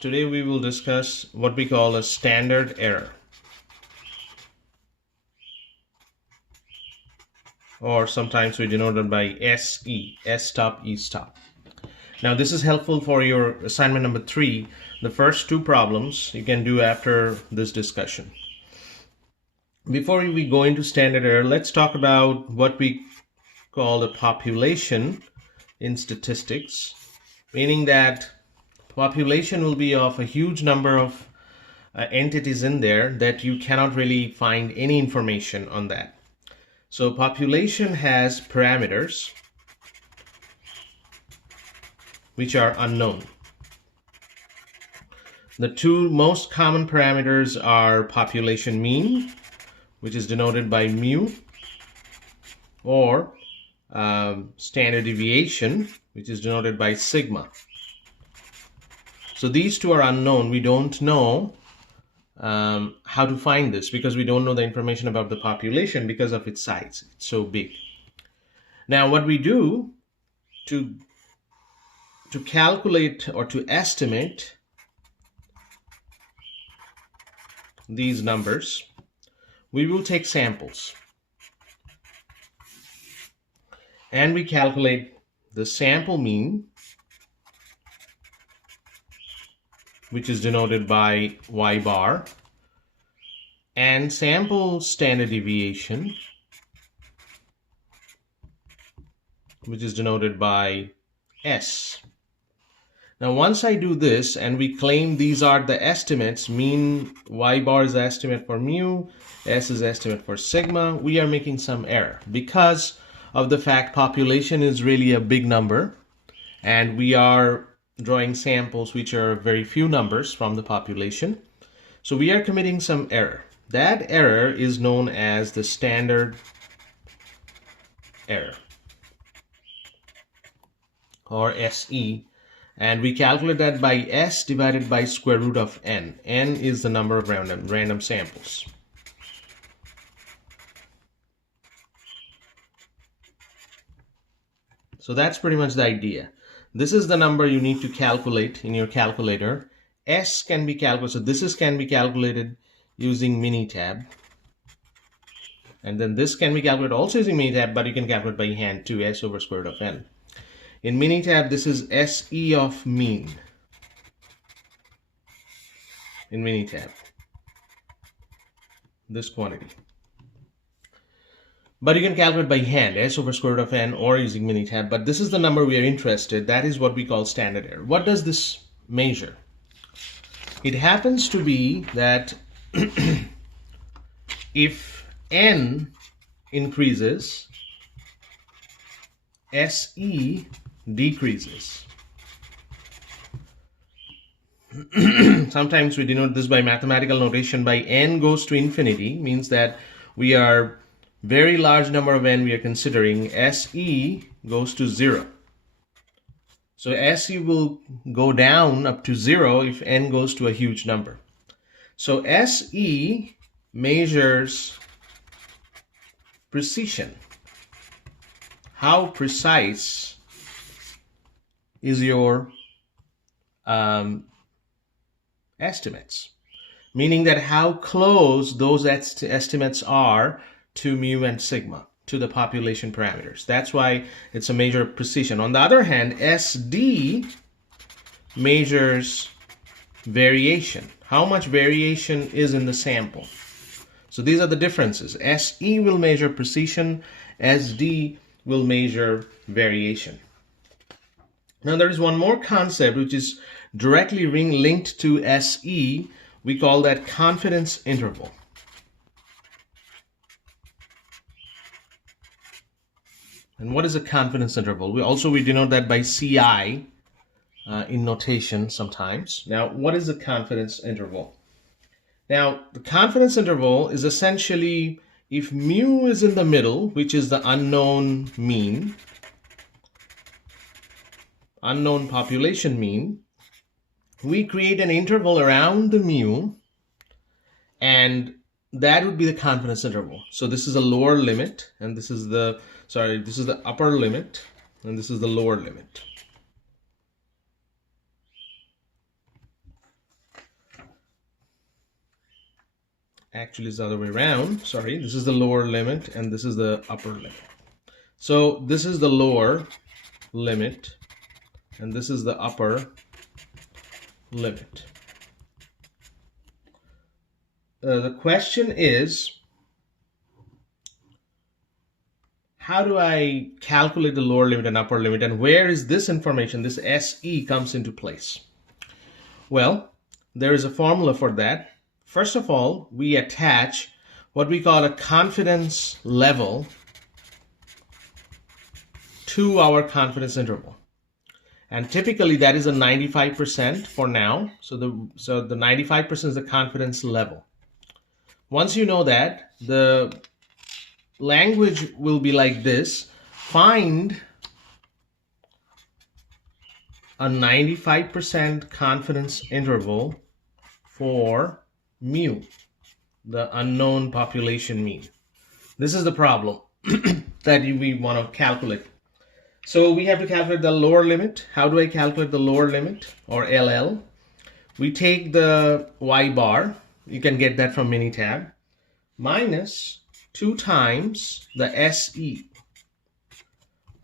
Today we will discuss what we call a standard error, or sometimes we denote it by SE, S stop, E stop. Now this is helpful for your assignment number 3. The first two problems you can do after this discussion. Before we go into standard error, let's talk about what we call the population in statistics, meaning that population will be of a huge number of entities in there that you cannot really find any information on that. So population has parameters which are unknown. The two most common parameters are population mean, which is denoted by mu, or standard deviation, which is denoted by sigma. So these two are unknown. We don't know how to find this because we don't know the information about the population because of its size. It's so big. Now what we do to calculate or to estimate these numbers, we will take samples and we calculate the sample mean, which is denoted by y bar, and sample standard deviation, which is denoted by S. Now once I do this and we claim these are the estimates, mean y bar is the estimate for mu, S is the estimate for sigma, we are making some error because of the fact population is really a big number and we are drawing samples which are very few numbers from the population. So we are committing some error. That error is known as the standard error, or SE, and we calculate that by S divided by square root of n. N is the number of random samples. So that's pretty much the idea. This is the number you need to calculate in your calculator. S can be calculated, so this can be calculated using Minitab. And then this can be calculated also using Minitab, but you can calculate by hand too, S over square root of n. In Minitab, this is SE of mean. In Minitab, this quantity. But you can calculate by hand, S over square root of n, or using Minitab. But this is the number we are interested. That is what we call standard error. What does this measure? It happens to be that if n increases, SE decreases. Sometimes we denote this by mathematical notation by n goes to infinity, means that we are very large number of n we are considering. SE goes to 0. So SE will go down up to 0 if n goes to a huge number. So SE measures precision. How precise is your estimates? Meaning that how close those estimates are to mu and sigma, to the population parameters. That's why it's a measure of precision. On the other hand, SD measures variation. How much variation is in the sample? So these are the differences. SE will measure precision, SD will measure variation. Now there is one more concept which is directly linked to SE. We call that confidence interval. And what is a confidence interval? We denote that by CI in notation sometimes. Now, what is a confidence interval? Now, the confidence interval is essentially if mu is in the middle, which is the unknown mean, unknown population mean, we create an interval around the mu, and that would be the confidence interval. So this is a lower limit, and this is the upper limit, and this is the lower limit. Actually, it's the other way around. Sorry, this is the lower limit and this is the upper limit. So this is the lower limit and this is the upper limit. The question is, how do I calculate the lower limit and upper limit, and where is this information, this SE, comes into place? Well, there is a formula for that. First of all, we attach what we call a confidence level to our confidence interval. And typically that is a 95% for now. So the 95% is the confidence level. Once you know that, the language will be like this: find a 95% confidence interval for mu, the unknown population mean. This is the problem that we want to calculate. So we have to calculate the lower limit. How do I calculate the lower limit, or LL? We take the y bar, you can get that from Minitab, minus 2 times the SE.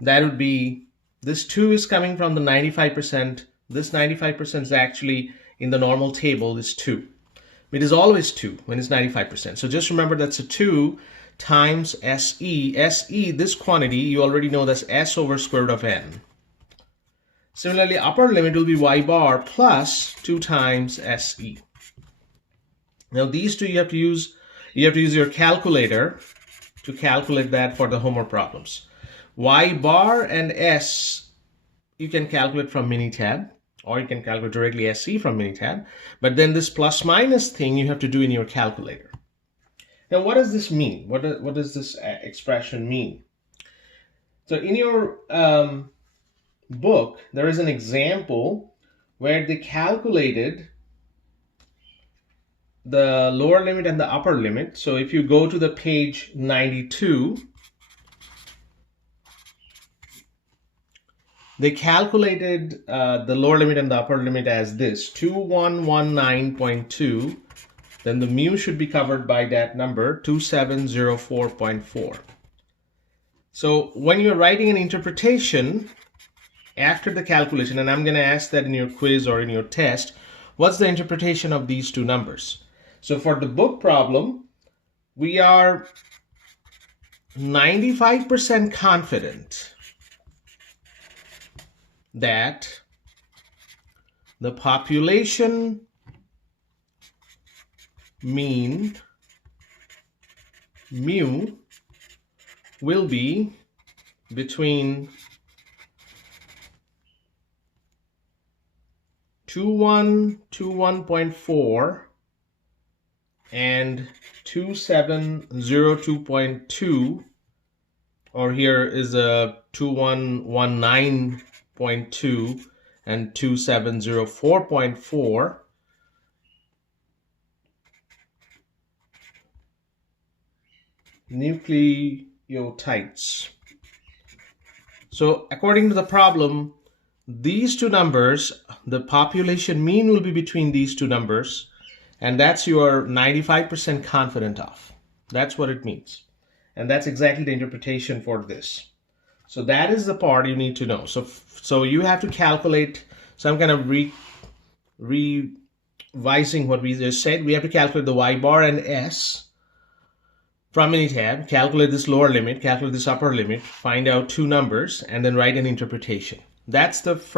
That would be, this 2 is coming from the 95%. This 95% is actually in the normal table is 2. It is always 2 when it's 95%. So just remember that's a 2 times SE. SE, this quantity, you already know that's S over square root of n. Similarly, upper limit will be y bar plus 2 times SE. Now these two you have to use your calculator to calculate that for the homework problems. Y bar and S you can calculate from Minitab, or you can calculate directly SE from Minitab, but then this plus minus thing you have to do in your calculator. Now what does this mean? What does this expression mean? So in your book there is an example where they calculated the lower limit and the upper limit. So if you go to the page 92, they calculated the lower limit and the upper limit as this: 2119.2. Then the mu should be covered by that number, 2704.4. So when you're writing an interpretation after the calculation, and I'm going to ask that in your quiz or in your test, what's the interpretation of these two numbers? So for the book problem, we are 95% confident that the population mean mu will be between 2121.4 and 2702.2, or here is a 2119.2 and 2704.4. nucleotides. So according to the problem, these two numbers, the population mean will be between these two numbers, and that's your 95% confident of. That's what it means. And that's exactly the interpretation for this. So that is the part you need to know. So you have to calculate. So I'm kind of revising what we just said. We have to calculate the y bar and S from Minitab, calculate this lower limit, calculate this upper limit, find out two numbers, and then write an interpretation. That's the first